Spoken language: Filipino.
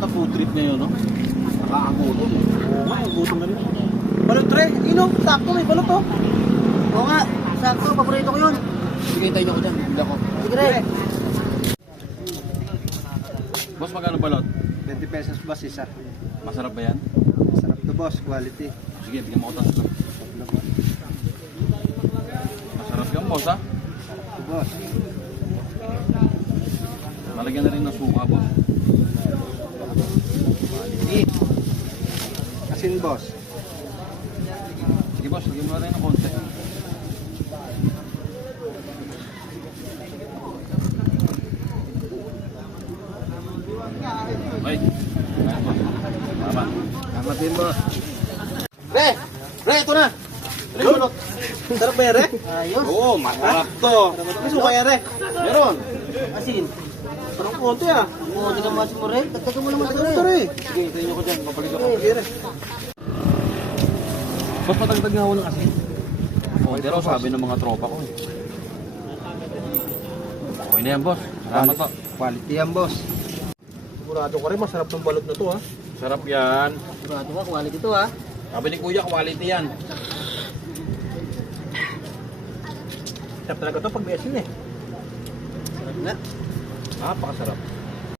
na food trip ngayon, no? Nakakagutom. Oo nga, ang gutom na rin. Balot tre, ino, sakto may balot oh. Oo nga, sakto, paborito ko yun. Sige, tayo ako dyan. Hindi ako. Sige rin. Boss, magkano balot? 20 pesos boss isa. Masarap ba yan? Sarap to boss, quality. Sige, bigyan mo ko ito. Masarap yan, boss, ha? Sarap to boss. Malagyan na rin ng suka, boss. Asin boss. Sige, boss, lagyan mo na rin ng konti. Ay, tama. Tama din boss. Re! Re, ito na! Re, balot! Sarap ba yan re? Ayos. Oo, masarap to! May suka yan re? Meron! Asin. Parang konti ah. Oo, di ka masin mo rin. Dagdagan mo naman ito Ito rin. re. Sige, tayo nyo ko dyan. Papalit ako. Sige re. Ba't patagdag nga ako ng asin? Oo, pero sabi ng mga tropa ko eh. Okay na yan, boss. Salamat po. Quality yan boss. Sigurado ka rin, masarap ng balot na to ha. Sarap yan. Sigurado ka, quality ito ha. Sabi ni Kuya, quality yan. Sarap talaga to pag may asin eh. Sarap nga. Napakasarap.